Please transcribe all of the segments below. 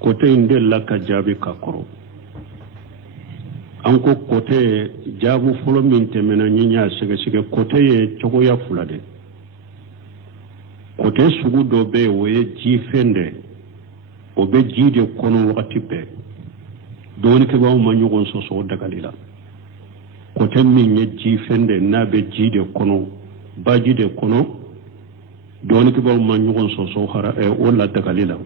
kote inde la ka jaabi ka koro anko kote jaabu folo min temena nyinya sege kote ye chogoya fulade kote sugu do be woye ji fende o be ji de kono wakati be doni ke bawo manyugon soso dagalila kote min ye ji fende na be ji de kono ba ji de kono doni ke bawo manyugon soso hara wala dagalila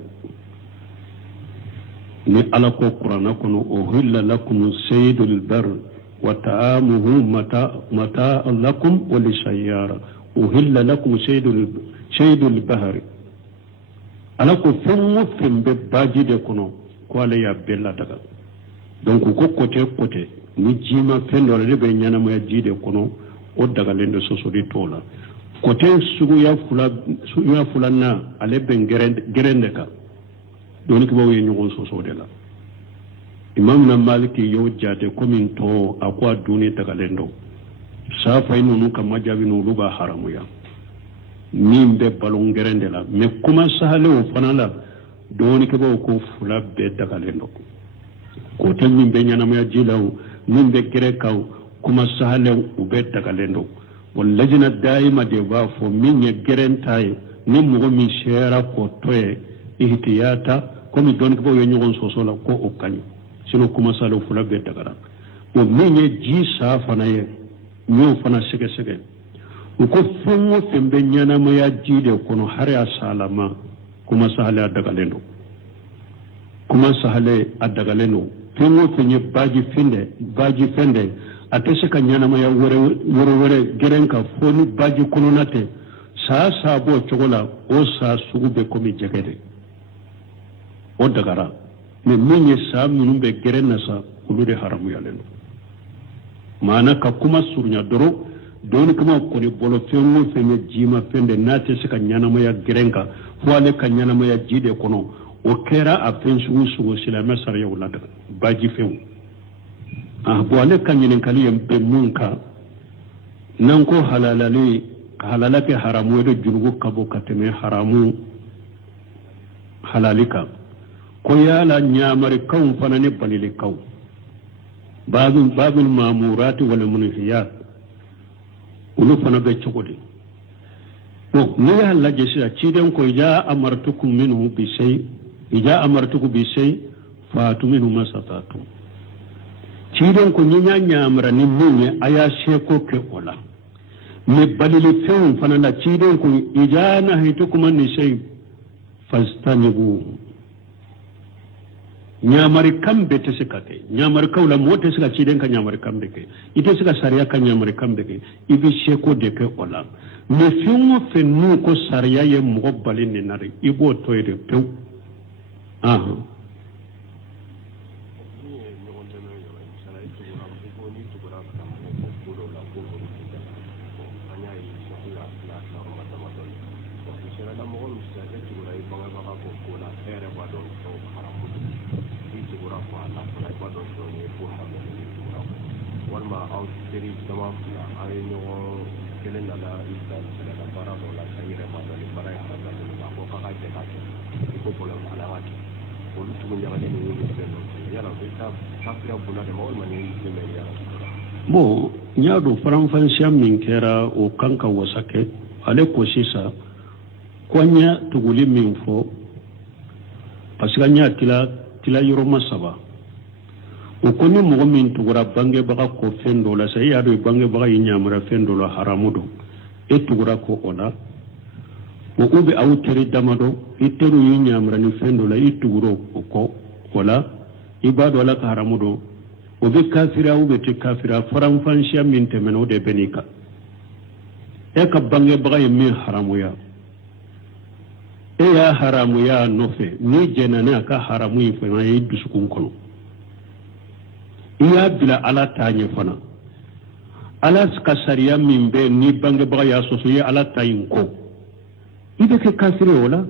ni ala ko qur'ana kono uhilla lakum saydul bar wa ta'amuhu mata lakum wa lisayyara uhilla lakum saydul bahr ala ko fengo fembe baji de kono ko ala ya bella daga donc ko côté ni jima fendo le be nyana mo ya jide kono o daga lendo sosori tola côté sugu ya fula na ale ben gerende ka doni ko bawo ñogon soso de la imam na maliki yo jate komin to akwa duni daga lendo sa fay nonu kam majabi no luba haramu ya min be balon gerende la me kuma sahale o fanala doni ko bawo ko fula be daga lendo ko tan min be nyana ma jilaw min be gere kaw kuma sahale o be daga lendo wal lajna daima de ba fo min ye gerentay ni mo mi shera ko toye ihtiyata komi don ko yo ñogon soso la ko o kañu sino kuma salo fula be dagara o meñe ji sa fana ye ñoo fana sege ko fengo fembe ñana ma ya jide kono hare a salama kuma sahale a dagalendo fengo fenye baji fende atese ka ñana ma ya wore gerenka foni baji kono nate sa bo chogola o sa sugube komi jegede o dagara me minye sa minum be gerena sa kulude haramu yaleno mana ka kuma surnya doro doni kuma ko ni bolo fengo fenye jima fende nate se ka nyana maya gerenka wale ka nyana maya jide kono o kera a pensugu sila mesar ya ulada baji fengo wale ka nyinen kali yembe munka nan ko halalake haramu do junugo kabo kateme haramu halalika ko yala nyamari kaw fana ne balile kaw babul mamurati wal munhiyat ulu fana be chogodi to ne yalla jesa ciden ko ja amartukum minhu bi shay fatu minhu masatatu ciden ko nya nyamara ni munye aya sheko ke ola me balile few fana na ciden ko ijana hitukum an shay fastanibu nyamari kambe te sikate nyamari kawla mote sika ciden ka nyamari kambe ke ite sika sariya ka nyamari kambe ke ibi sheko de ke ola me fiumo fennu ko sariya ye mo balin nari ibo toyde pew bo nyaado faranfansiya min kera o kanka wasake ale ko sisa konya tuguli min fo pasika nya tila yoro masaba o koni mo min tugura bange baka ko fendo la sai ado bange baka yinyamura fendo la haramudo e tugura ko ola o ube awteri damado iteru yinyamura ni fendo la ituguro ko ola ibado la haramudo o be kafira ube te kafira faranfansiya min temeno de benika e ka bange baka min haramuya e ya haramuya nofe ni jenane aka haramu yi fana yi dusukun kono iya bila ala tanye fana ala ska sariya min be ni bange baka ya soso ye ala tayin ko ibe ke kafire wala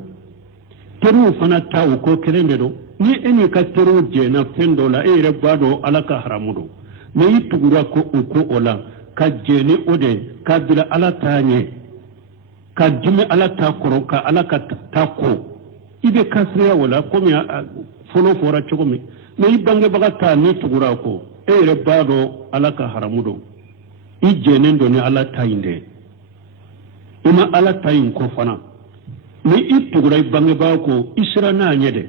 teru fana tawo ko kerende do ni eni ka teru jena fendo la e rebado ala ka haramudo ne yitugura ko uko ola ka jeni ode ka bila ala tanye ka jime ala ta koro ka ala ka ta ko ibe kasriya wala komi folo fora cogo min mais i bangebaga ta ni tugura ko e yɛrɛ b'a dɔn ala ka haramu don i jɛnen don ni ala ta in dɛ i ma ala ta in kɔ fana ni i tugura i bangebaga ko i sera n'a ɲɛ dɛ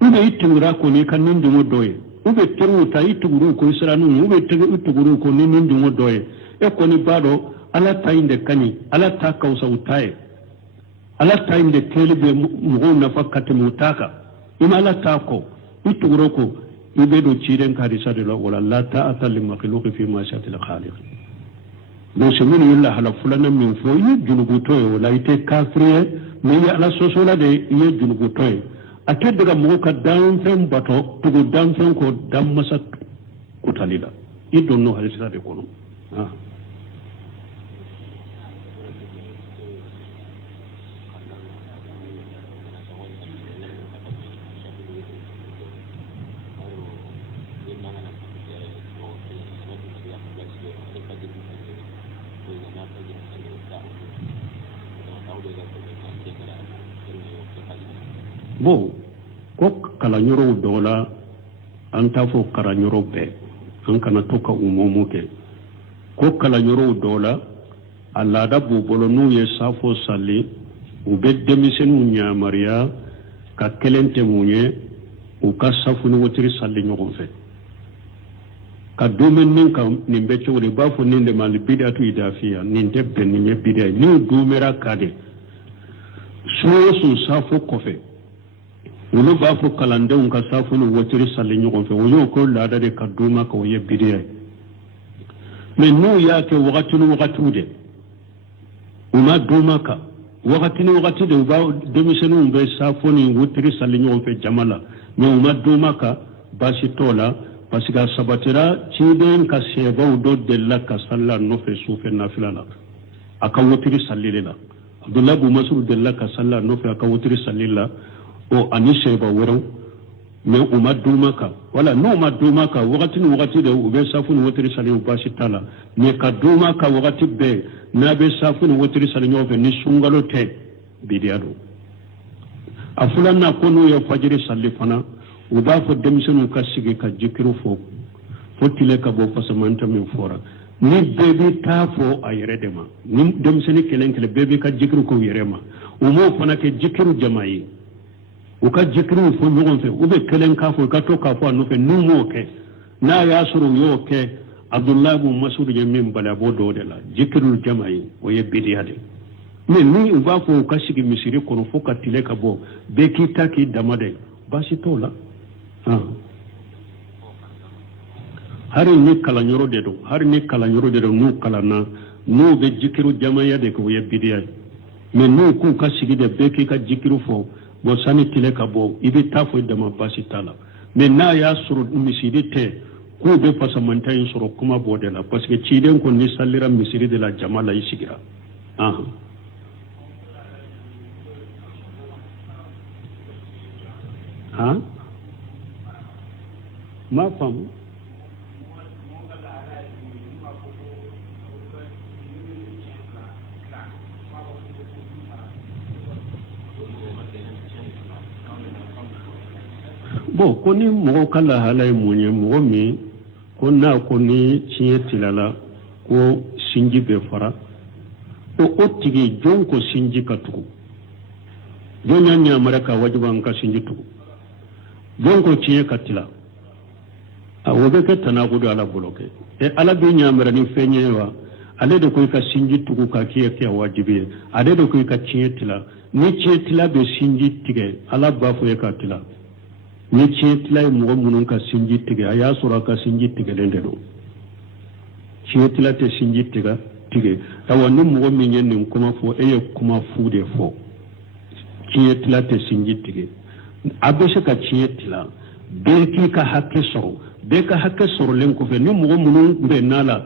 ou bien i tugura ko ni ka nin dingo dɔ ye ou bien teriw ta i tuguru ko i sera n'u ye ou bien i tuguru ko ni nin dingo dɔ ye e kɔni b'a dɔn ala ta in de ka ɲi ala ta ka wusa u ta ye ala ta in de kɛli bɛ mɔgɔw nafa ka tɛmɛ u ta kan i ma ala ta kɔ i tugura ko i bɛ don ciden ka hadisa de la wala la ta'ata li makhluqin fi ma'siyatil khaliq donc c'est minnu ye lahala filanan min fɔ i ye junubutɔ ye o la i tɛ kafiri ye mais i ye ala sɔsɔla de i ye junubutɔ ye a tɛ daga mɔgɔ ka danfɛn batɔ tugu danfɛn kɔ danmasa kutali la i don n'o hadisa de kɔnɔ bon ko kalanyɔrɔw dɔw la an t'a fɔ kalanyɔrɔ bɛɛ an kana to ka umumu kɛ ko kalanyɔrɔw dɔw la a laada b'u bolo n'u ye safo sali u bɛ denmisɛnninw yamariya ka kelen tɛ mun ye u ka safu ni wotiri sali ɲɔgɔn fɛ ka domen nin kan nin bɛ cogo di b'a fɔ nin de ma bidatu idafiya nin tɛ bɛn nin ye bidia ye n'u domera ka de sun o sun safo kɔfɛ olu b'a fɔ kalandenw ka safu ni wotiri sali ɲɔgɔn fɛ o y'o ko laada de ka doma ka o ye bidia ye mais n'u y'a kɛ wagati ni wagatiw de u ma doma kan wagati ni wagati de u b'a denmisɛnninw bɛ safu ni wotiri sali ɲɔgɔn fɛ jama la mais u ma doma kan baasi t'o la parce que a sabatira ciden ka sɛbaw dɔ delila ka salila nɔfɛ sufɛ nafila la a ka wotiri salili la abdullahi bin mas'ud delila ka salila nɔfɛ a ka wotiri salili la o ani sɛba wɛrɛw mais u ma doma kan wala n'u ma doma kan wagati ni wagati de u bɛ safu ni wotiri sali u baasi t'a la mais ka doma kan wagati bɛɛ n'a bɛ safu ni wotiri sali ɲɔgɔn fɛ ni sunkalo tɛ bidiya don a filanan ko n'u ye fajiri sali fana u b'a fɔ denmisɛnninw ka sigi ka jikiru fo tile ka bɔ fasamanta min fɔra ni bɛɛ bɛ taa fɔ a yɛrɛ de ma ni denmisɛnnin kelen kelen bɛɛ bɛ ka jikiru k'u yɛrɛ ma u m'o fana kɛ jikiru jama ye u ka jikiru fɔ ɲɔgɔn fɛ u bɛ kelen k'a fɔ u ka to k'a fɔ a nɔfɛ n'u m'o kɛ n'a y'a sɔrɔ u y'o kɛ abdullahi bin mas'ud ye min bali a b'o dɔw de la jikiru jama ye o ye bidiya de mais ni u b'a fɔ u ka sigi misiri kɔnɔ fo ka tile ka bɔ bɛɛ k'i ta k'i dama de baasi t'o la hari ni kalanyɔrɔ de don hari ni kalanyɔrɔ de don n'u kalanna n'u bɛ jikiru jamaya de k'o ye bidiya ye mais n'u k'u ka sigi de bɛɛ k'i ka jikiru fɔ bon sani tile ka bɔ i bɛ taa fɔ dama baasi t'a la mais n'a y'a sɔrɔ misiri tɛ k'u bɛ fasamanta in sɔrɔ kuma b'o de la parce que ciden kɔni ni salira misiri de la jama la i sigira ma faamu bon ko ni mɔgɔ ka lahala ye mun ye mɔgɔ min ko n'a ko ni tiɲɛ tilala ko sinji bɛ fara o tigi jɔn ko sinji ka tugu jɔn y'a ɲamara ka wajiba n ka sinji tugu jɔn ko tiɲɛ ka tila o bɛ kɛ tanakudu ala bolo kɛ ala bɛ ɲamara ni fɛn ye wa ale de ko i ka sinji tugu ka k'i kɛ wajibi ye ale de ko i ka tiɲɛ tila ni tiɲɛ tila bɛ sinji tigɛ ala b'a fɔ e ka tila ni tiɲɛ tila ye mɔgɔ minnu ka sinji tigɛ a y'a sɔrɔ a ka sinji tigɛlen de don tiɲɛ tila tɛ sinji tigɛ awa ni mɔgɔ min ye nin kuma fɔ e ye kuma fu de fɔ tiɲɛ tila tɛ sinji tigɛ a bɛ se ka tiɲɛ tila bɛɛ k'i ka hakɛ sɔrɔ bɛɛ ka hakɛ sɔrɔlen kɔfɛ ni mɔgɔ minnu bɛ n'a la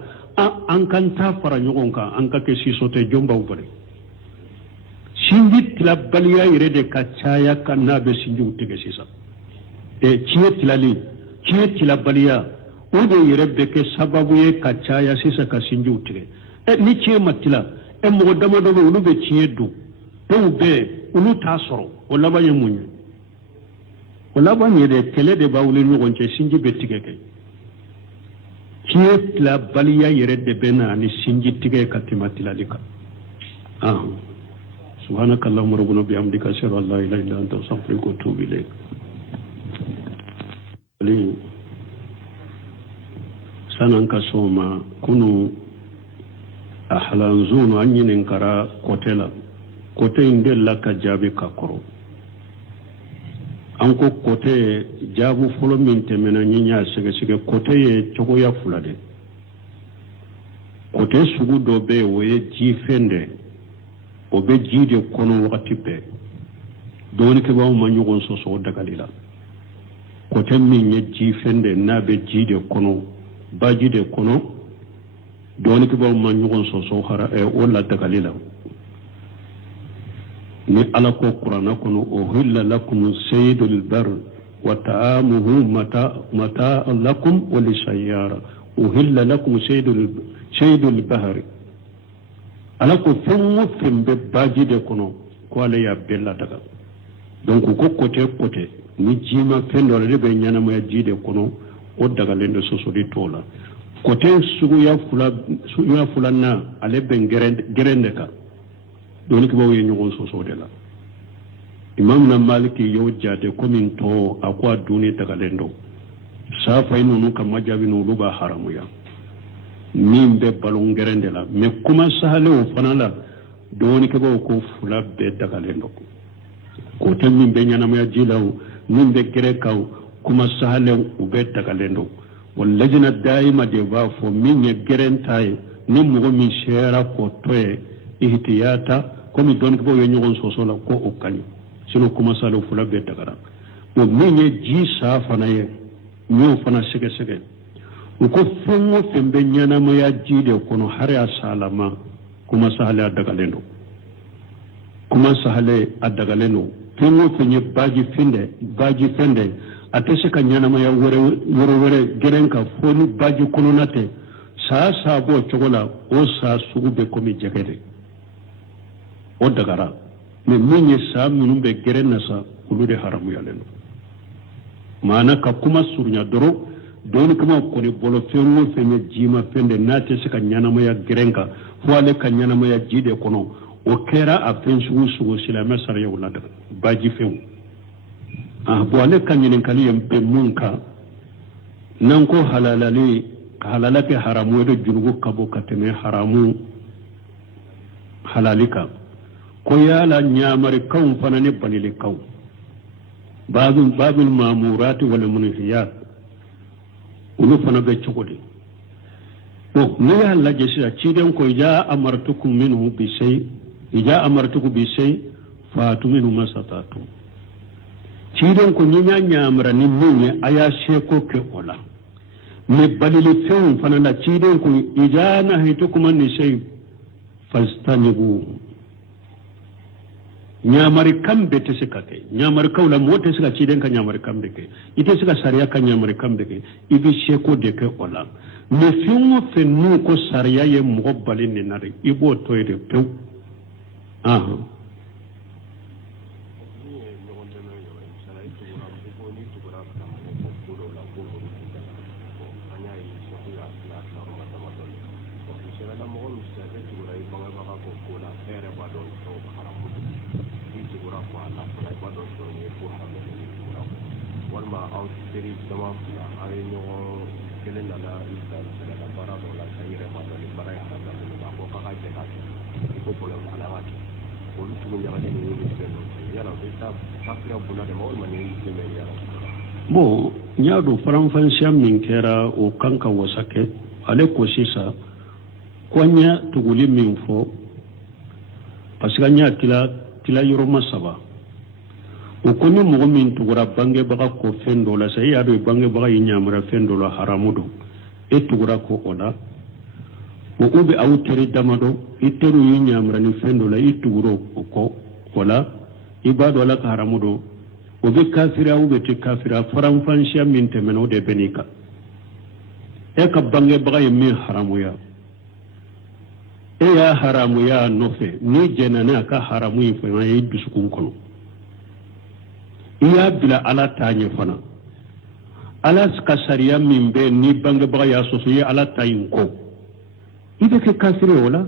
an kan t'a fara ɲɔgɔn kan an ka kɛ sisɔ tɛ jɔn b'aw bali sinji tilabaliya yɛrɛ de ka caya ka n'a bɛ sinjiw tigɛ sisan tiɲɛ tilabaliya o de yɛrɛ bɛ kɛ sababu ye ka caya sisan ka sinjiw tigɛ ni tiɲɛ ma tila mɔgɔ damadɔ bɛ olu bɛ tiɲɛ don dɔw bɛɛ olu t'a sɔrɔ o laban ye mun ye wala ba nyere tele de bawle no gonche sinji betige ke kiye la baliya yere de bena ni sinji tige katimatila lika subhanaka allahumma rabbuna bihamdika ashhadu an la ilaha illa anta astaghfiruka wa atubu ilayk ali sanan ka soma kunu ahlan zunu anyinin kara kotela kote indella ka jabi kakoro anko kote jabu folo min temena nyinya sege kote ye chogo ya fulade kote sugu do be woye ji fende o be ji de kono wakati pe doni ke ba ma nyugon so dagalila kote min ye ji fende na be ji de kono ba ji de kono doni ke ba ma nyugon so hara wala dagalila ni ala ko qur'ana kono uhilla lakum saydul bar wa ta'amuhu mata lakum wa lisayyara uhilla lakum saydul bahr ala ko fumu fembe baji de kono ko ala ya bella daga donc ko côté ni jima fendo le be nyana ma jide kono o daga lendo sosodi tola côté sugu ya fula na ale ben gerende ka doni ko bawo yenyo so de la imam na maliki yo jade ko min to akwa duni daga lendo sa fa inu nu kam majabi no luba haramu ya min be balon gerende la me kuma sahale o fanala doni ko bawo ko fula be daga lendo ko tan min be nyana ma jilaw min be gere kaw kuma sahale o be daga lendo wal lajna daima de ba fo min ye gerentaye ni mo mi shera ko toye ihtiyata komi don ko yo nyogon sosola ko o kanyo sino kuma salo fula be dagara mo menye ji sa fana ye nyo fana sege ko fongo fembe nyana mo ya ji de kono hare asalama kuma sahale adagalendo fongo fenye baji fende atese ka nyana mo ya wore gerenka foni baji kono nate sa bo chogola o sa sugube komi jegede o dagara me minye sa minun be gerenna sa ulude haramu yalendo mana ka kuma surnya doro doni kuma ko ni bolo fengo fenye jima fende nate se ka nyana maya gerenka wale ka nyana maya jide kono o kera a sugu silama sariya wala daga baji fengo bo ale ka nyinen kali yampe munka nan ko halalake haramu do junugo kabo kateme haramu halalika ko yala nyamari kaw fanane banile kaw babul ma'murat wal munhiyat ulu fana be chogodi to ne yalla jesi a ciden ko ja amartukum minhu bi shay fatu minhu masatatu ciden ko nyanya nyamra ni munye aya sheko ke ola ne balile few fana na ciden ko ijana hitukum an shay fastanibu nyamari kambe te sikate nyamari kawla mote sika ciden ka nyamari kambe ke ite sika sariya ka nyamari kambe ke ibi sheko de ke ola me fiumo fennu ko sariya ye mo balin ni nare ibo toyde pew bo nyaado faranfansiya min kera o kanka wasake ale ko sisa konya tuguli min fo parce que nya tila yoro masaba o koni mo min tugura bange baga ko fendo la sai ado bange baga yinyamara fendo la haramudo e tugura ko oda o ube awteri damado iteru yinyamara ni fendo la ituguro ko wala ibado la haramudo o be kafira ube te kafira faranfansiya min temeno de benika e ka bange baga yimi haramuya e ya haramuya nofe ni jenana ka haramu yi fa yi dusukun kono iya bila ala tanye fana ala ka sariya min be ni bangebaga ya soso ye ala tayin ko ibe ke kafire wala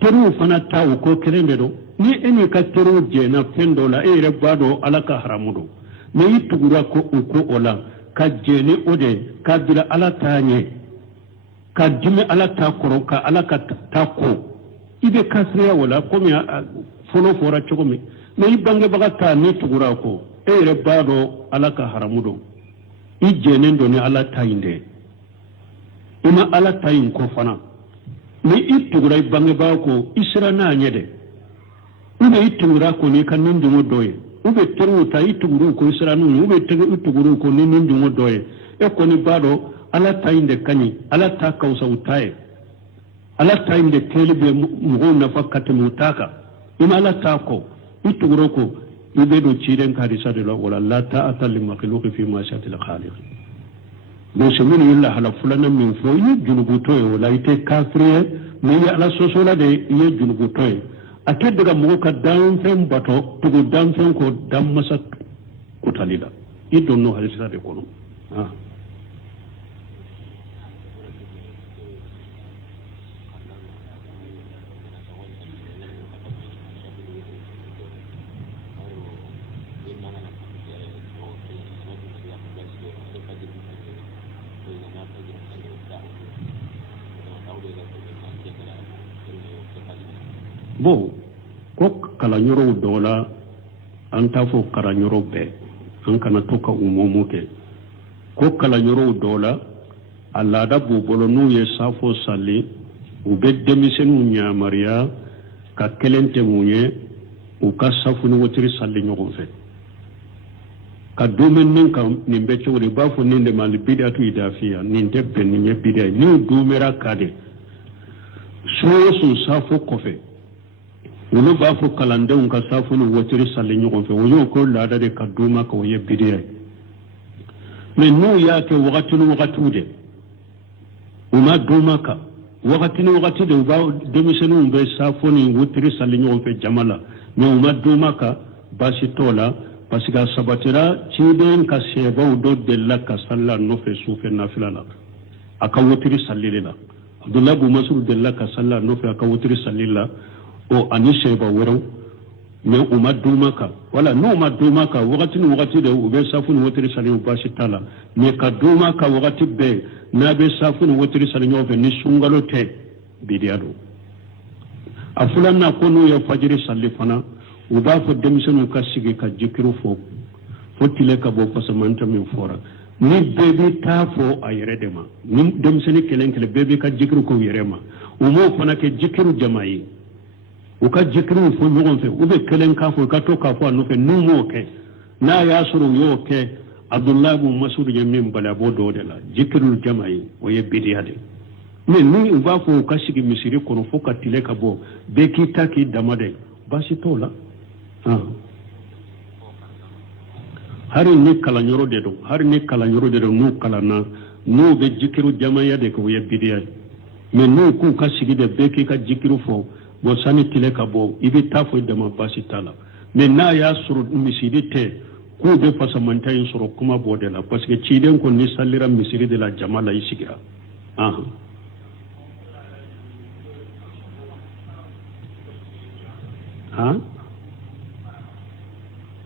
teru fana taw ko kelende do ni eni ka teru je na fendo la e re bado ala ka haramudo ne yitugura ko uko ola ka jeni ode ka bila ala tanye ka dimi ala ta koro ka ala ka ta ko ibe kafire wala ko mi fono fora chokomi ne bangebaga ta ni tugura ko e re bado ala ka haramudo i jenen do ni ala tayinde ima ala tayin ko fana ni itugura bangeba ko isra na nyede ube itugura ko ni kan nindi modoye ube teru ta ituguru ko isra nu ube tegu ituguru ko ni nindi modoye e ko ni bado ala tayinde kani ala ta kausa utaye ala tayinde kelebe mugo na fakate mutaka ima ala ta ko ituguru ko ibe do ciren ka risade lo wala la ta'ata li makhluqi fi ma sha'atil khaliq do semin yilla hala fulana min fo yi junubu to e wala ite kafire mi ya ala sosola de yi junubu to e ate daga mo ka dan fen bato to go dan fen ko dam masa ko talila I don't know halisa de ko no bo ko kalanyoro dola anta fo karanyoro be an kana toka umumu ke ko kalanyoro dola alla da bobolo nu ye safo sali ube demisenu nya maria ka kelente munye u ka safu ni wotiri sali nyogo fe ka domen nin ka nimbe chori ba fo ninde mal bidatu idafia ninde ben ni bidai ni dumera kade so safo kofe wulu b'a fɔ kalandenw ka safu ni wotiri sali ɲɔgɔn fɛ o y'o ko laada de ka d'u ma k'o ye bidiya ye mais n'u y'a kɛ wagati ni wagatiw de u ma d'u ma kan wagati ni wagati de u b'a denmisɛnninw bɛ safu ni wotiri sali ɲɔgɔn fɛ jama la mais u ma d'u ma kan baasi t'o la parce que a sabatira ciden ka sɛbaw dɔ delila ka salila nɔfɛ sufɛ nafila la a ka wotiri sali de la abdulayi bumasuru delila ka salila nɔfɛ a ka wotiri sali la o ani seba wɛrɛw mais u ma d'u ma kan wala n'u ma d'u ma kan wagati ni wagati de u bɛ safu ni wotiri sali baasi t'a la mais ka d'u ma kan wagati bɛɛ n'a bɛ safu ni wotiri sali ɲɔgɔn fɛ ni sunkalo tɛ bidiya don a filanan ko n'u ye fajiri sali fana u b'a fɔ denmisɛnninw ka sigi ka jikiru fo tile ka bɔ pasamanta min fɔra ni bɛɛ bɛ taa fɔ a yɛrɛ de ma ni denmisɛnnin kelen kelen bɛɛ bɛ ka jikiru k'u yɛrɛ ma u m'o fana kɛ jikiru jama ye u ka jikiru fo ɲɔgɔn fɛ u bɛ kelen k'a fɔ ka to k'a fɔ a nɔfɛ n'u m'o kɛ n'a y'a sɔrɔ u y'o kɛ abdulayi bin masud ye min bali a b'o dɔw de la jikiru jama ye o ye bidiya de mais ni u b'a fɔ u ka sigi misiri kɔnɔ fo ka tile ka bɔ bɛɛ k'i ta k'i dama de baasi t'o la hari ni kalanyɔrɔ de don n'u kalanna n'u bɛ jikiru jamaya de k'o ye bidiya ye mais n'u k'u ka sigi de bɛɛ k'i ka jikiru fɔ bon sani tile ka bɔ i bɛ taa fɔ dama baasi t'a la mais n'a y'a sɔrɔ misiri tɛ k'u bɛ pasamanta in sɔrɔ kuma b'o de la parce que ciden kɔni ni salira misiri de la jama la i sigira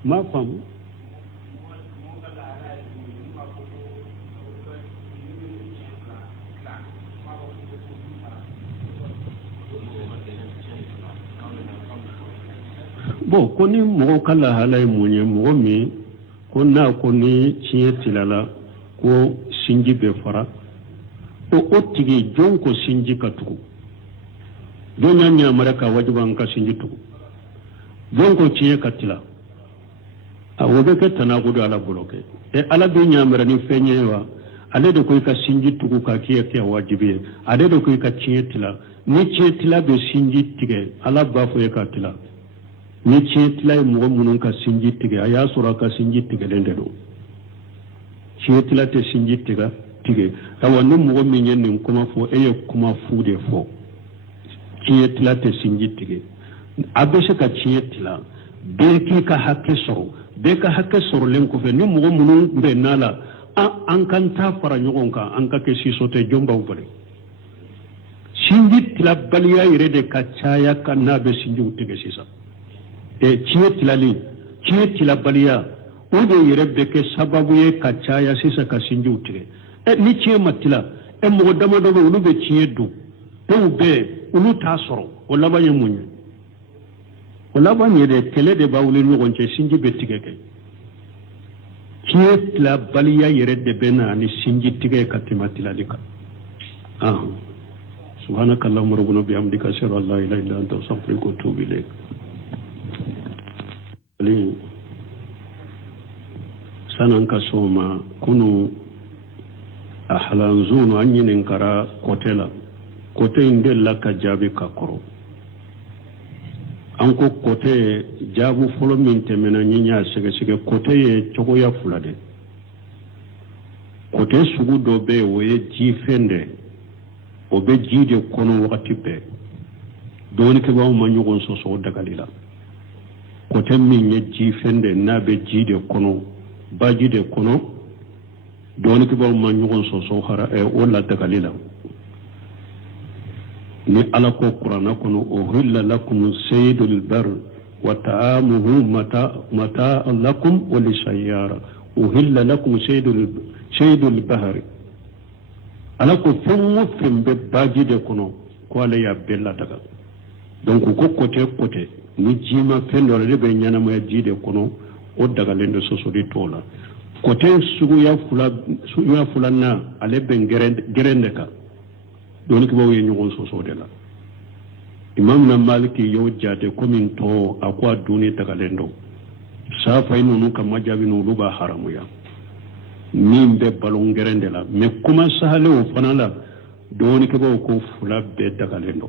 m'a faamu bon ko ni mɔgɔ ka lahala ye mun ye mɔgɔ min ko n'a ko ni tiɲɛ tilala ko sinji bɛ fara o tigi jɔn ko sinji ka tugu jɔn y'a ɲamara ka wajiba an ka sinji tugu jɔn ko tiɲɛ ka tila o bɛ kɛ tanakudo ala bolo kɛ ala bɛ ɲamara ni fɛn ye wa ale de ko i ka sinji tugu ka kɛ wajibi ye ale de ko i ka tiɲɛ tila ni tiɲɛ tila bɛ sinji tigɛ ala b'a fɔ e ka tila ni tiɲɛ tila ye mɔgɔ minnu ka sinji tigɛ a y'a sɔrɔ a ka sinji tigɛlen de don tiɲɛ tila tɛ sinji tigɛ awa ni mɔgɔ min ye nin kuma fɔ e ye kuma fu de fɔ tiɲɛ tila tɛ sinji tigɛ a bɛ se ka tiɲɛ tila bɛɛ k'i ka hakɛ sɔrɔ beka hakke sorlen ko fe ni mo munun be nala an kan ta fara nyogon ka an ka ke sisote jomba ubale sinji tila baliya yere de kacaya kana be sinji utege sisa ciye tila baliya o de yere be ke sababu ye kacaya sisa ka sinji utege ni ciye matila mo dama do ulu be ciye du to be ulu ta soro wala ba yemunye wala ba ni de tele de ba ulu nyogon ce sinji be tigeke ciye tila baliya yere de bena ni sinji tige katimatila dika سبحانك اللهم ربنا بحمدك أشهد أن لا إله إلا أنت أستغفرك وأتوب إليك. سننك سوما كنوا أحلانزون أني ننكرا كوتيلا كوتين دل لك جابي كاكرو أنكو كوتي جابو فلو من تمنا نينيا سيكي سيكي كوتي چوكويا فلادي كوتي سوغو دوبي ويه جيفنده o be jiide kono wakati be doni ke bawo ma nyogon so dagalila ko temmi nyejji fende na be jiide kono ba jiide kono doni ke bawo ma nyogon so hara wala dagalila ni ala ko qur'ana kono o hilla lakum saydul bar wa ta'amuhu mata lakum wa lisayyara uhilla lakum saydul bahri ala ko fengo fembe baji de kono ko ala ya bella daga donc ko côté ni jima fendo le be nyana mo ya jide kono o daga lendo soso di tola côté sugu ya fula na ale ben gerende ka don ko bawo nyogon soso de la imam na maliki yo jade komin to akwa duni daga lendo sa fa inu kam majabi no luba haramu ya min be balon gerende la me kuma sahale o fanala doni ke bawo ko fula be dagalendo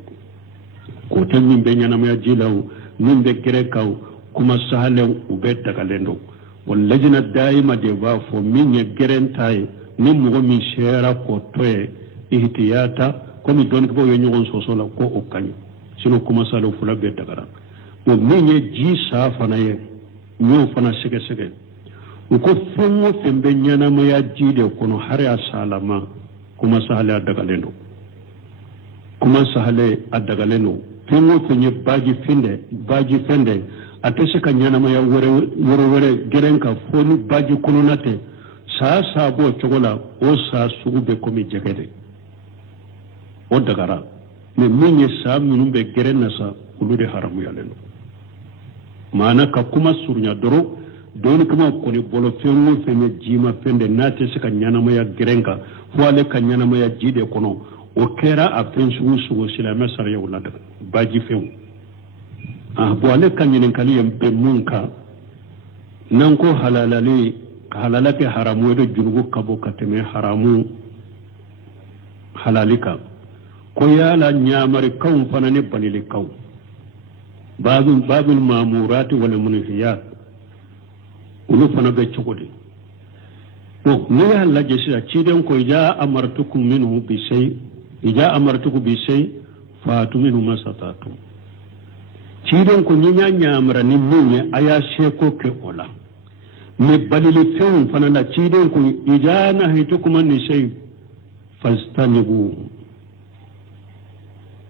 ko tan min be nyana ma jilaw min be gerekaw kuma sahale o be dagalendo wal lajna daima de ba fo min ye gerentay min mo mi shera ko toye ihtiyata ko mi don ko bawo nyogon soso la ko o kanyi sino kuma sahale o fula be dagara o min ye ji sa fanaye nyo fana sege uko fengo fembe nyana ma ya jide kono hare asalama kuma sahale adagalendo fengo fenye baji fende atese ka nyana ma ya wore gerenka foni baji kono nate sa bo chogola o sa sugube komi jegede o dagara me minye sa minumbe gerenna sa ulude haramu yalendo maana ka kuma surnya doro don kuma koni bolo fengo fenye jima fende nate se ka nyana maya gerenka wale ka nyana maya jide kono o kera a sugu silama sariya wala daga baji fengo wale ka nyinen kali yampe munka nan ko halalake haramu edo junugo kabo kateme haramu halalika ko yala nyamari kaw fanane banile kaw babul mamurati wal munhiyat ulu fana be cogodi no ne ya laje sira ciden ko ja amartukum minhu bi shay fatu minhu masatatu ciden ko nya nyamra ni munye aya sheko ke ola me balili fewn fana la ciden ko ijana haytukum an shay fastanibu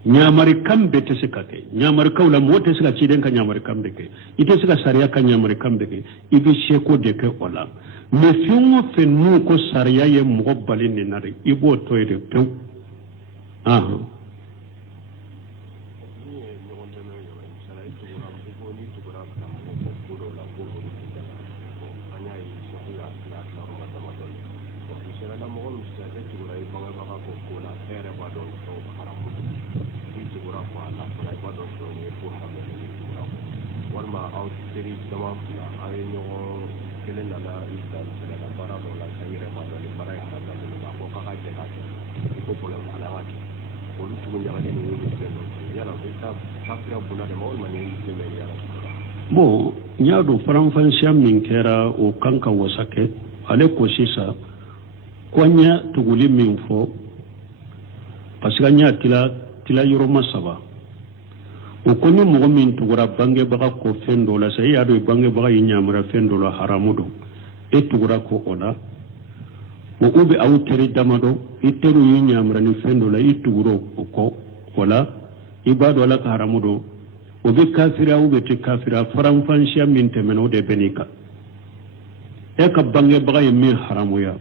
nyamari kambe te sikake nyamari kawla mote sika ciden ka nyamari kambe ke ite sika sariya ka nyamari kambe ke ibi sheko de ke ola me fiumo fennu ko sariya ye mo balini nare ibo toyde pew bo nyaado faranfansiya min kɛra o kan ka wasake ale ko sisa konya tuguli min fo parce que nya tila yɔrɔma saba o koni mɔgɔ min tugura bangebaga ko fɛn dɔ la sa e y'a dɔn bangebaga y'i ɲamara fɛn dɔ la haramu don e tugura ko o la o bɛ aw teri damadɔ i teriw y'i ɲamara ni fɛn dɔ la i tugura o kɔ o la i b'a dɔn ala ka haramu don o bɛ kafiriya o bɛ tɛ kafiriya faranfasiya min tɛmɛna o de bɛ n'i kan e ka bangebaga ye min haramuya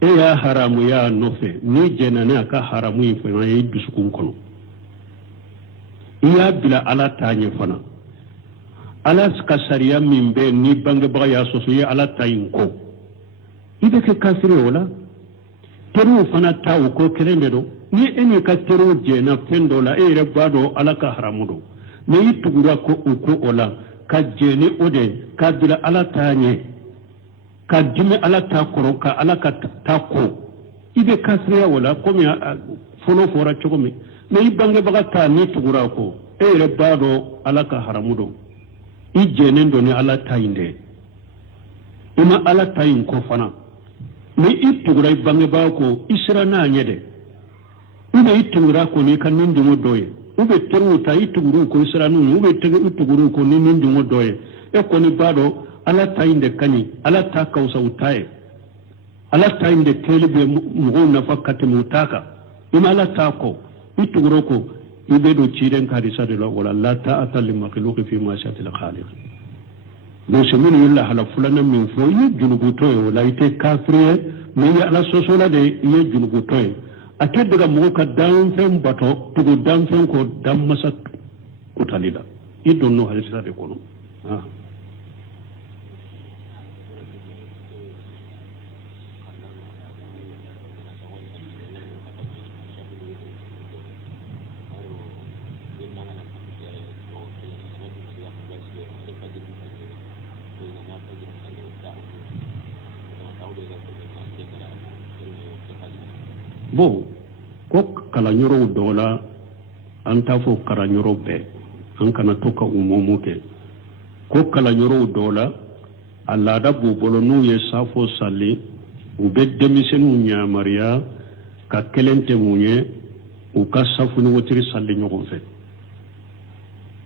e y'a haramuya nɔfɛ n'i jɛnna n'a ka haramu in fana ye i dusukun kɔnɔ i y'a bila ala t'a ɲɛ fana ala ka sariya min bɛ ni bangebaga y'a sɔsɔ i ye ala ta in kɔ i bɛ kɛ kafiri o la teriw fana ta o ko kelen de don ni e n'i ka teriw jɛnna fɛn dɔ la e yɛrɛ b'a dɔn ala ka haramu don mais i tugura ko o la ka jɛ ni o de k'a bila ala t'a ɲɛ ka dimi ala t'a kɔrɔ ka ala ka ta kɔ i bɛ kafiriya o la komi fɔlɔ fɔra cogo min mais i bangebaga ta ni tugura ko e yɛrɛ b'a dɔn ala ka haramu don i jɛnen don ni ala ta in dɛ i ma ala ta in kɔ fana ni i tugura i bangebaga ko i sera n'a ɲɛ dɛ ou bien i tugura ko n'i ka nin dungo dɔ ye ou bien teriw ta i tuguru ko i sera n'u ye ou bien i tuguru ko ni nin dungo dɔ ye e kɔni b'a dɔn ala ta in de ka ɲi ala ta ka wusa u ta ye ala ta in de kɛli bɛ mɔgɔw nafa ka tɛmɛ u ta kan i ma ala ta kɔ i tugura ko i bɛ don ciden ka hadisa de la wala la ta'ata li makhluqi fi ma'siyatil khaliq donc c'est minnu ye lahala filanan min fɔ i ye junubutɔ ye o la i tɛ kafiri ye mais i ye ala sɔsɔla de i ye junubutɔ ye a tɛ daga mɔgɔ ka danfɛn batɔ tugu danfɛn kɔ danmasa kutali la i donn'o hadisa de kɔnɔ bon ko kalanyɔrɔw dɔw la an t'a fɔ kalanyɔrɔ bɛɛ an kana to ka umumu kɛ ko kalanyɔrɔw dɔw la a laada b'u bolo n'u ye safo sali u bɛ denmisɛnninw yamariya ka kelen tɛ mun ye u ka safu ni wotiri sali ɲɔgɔn fɛ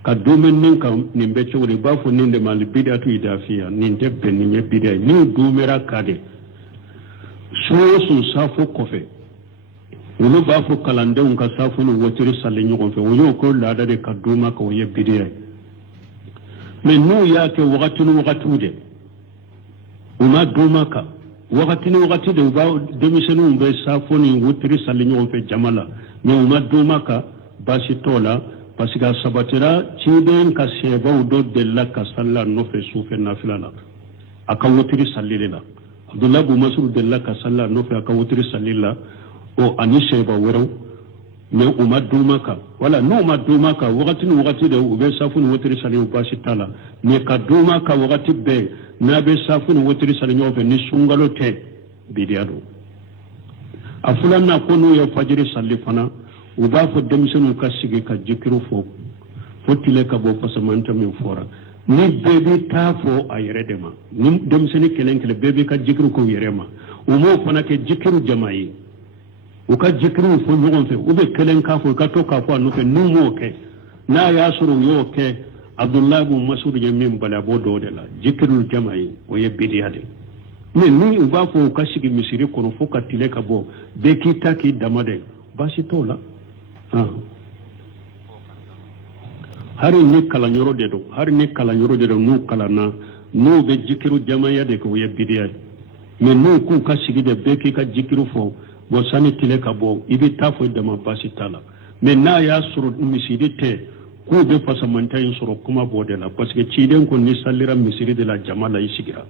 ka don bɛ nin kan nin bɛ cogo di i b'a fɔ nin de ma bidatu idafiya nin tɛ bɛn nin ye bidiya ye n'u donmera ka de su o su safo kɔfɛ olu b'a fɔ kalandenw ka safu ni wotiri sali ɲɔgɔn fɛ o y'o ko laada de ka doma ka o ye bidiya ye mais n'u y'a kɛ wagati ni wagatiw de u ma doma kan wagati ni wagati de u b'a denmisɛnninw bɛ safu ni wotiri sali ɲɔgɔn fɛ jama la mais u ma doma kan baasi t'o la parce que a sabatira ciden ka sɛbaw dɔ delila ka salila nɔfɛ sufɛ nafila la a ka wotiri sali de la abdullahi bumasuru delila ka salila nɔfɛ a ka wotiri sali la o ani sɛba wɛrɛw mais u ma doma kan wala n'u ma doma kan wagati ni wagati de u bɛ safu ni wotiri sali o baasi t'a la mais ka doma kan wagati bɛɛ n'a bɛ safu ni wotiri sali ɲɔgɔn fɛ ni sunkalo tɛ bidiya don a filanan ko n'u ye fajiri sali fana u b'a fɔ denmisɛnninw ka sigi ka jikiru fɔ fo tile ka bɔ pasamanta min fɔra ni bɛɛ bɛ taa fɔ a yɛrɛ de ma ni denmisɛnnin kelen kelen bɛɛ bɛ ka jikiru k'u yɛrɛ ma u m'o fana kɛ jikiru jama ye u ka jikiruw fɔ ɲɔgɔn fɛ u bɛ kelen k'a fɔ u ka to k'a fɔ a nɔfɛ n'u m'o kɛ n'a y'a sɔrɔ u y'o kɛ abdullahi bin masud ye min bali a b'o dɔw de la jikiru jama ye o ye bidiya de mais ni u b'a fɔ u ka sigi misiri kɔnɔ fo ka tile ka bɔ bɛɛ k'i ta k'i dama de baasi t'o la hari ni kalanyɔrɔ de don hari ni kalanyɔrɔ de don n'u kalanna n'u bɛ jikiru jamaya de kɛ o ye bidiya ye mais n'u k'u ka sigi de bɛɛ k'i ka jikiru fɔ bon sani tile ka bɔ i bɛ taa fɔ dama baasi t'a la mais n'a y'a sɔrɔ misiri tɛ k'u bɛ pasamanta in sɔrɔ kuma b'o de la parce que ciden ko ni salira misiri de la jama la i sigira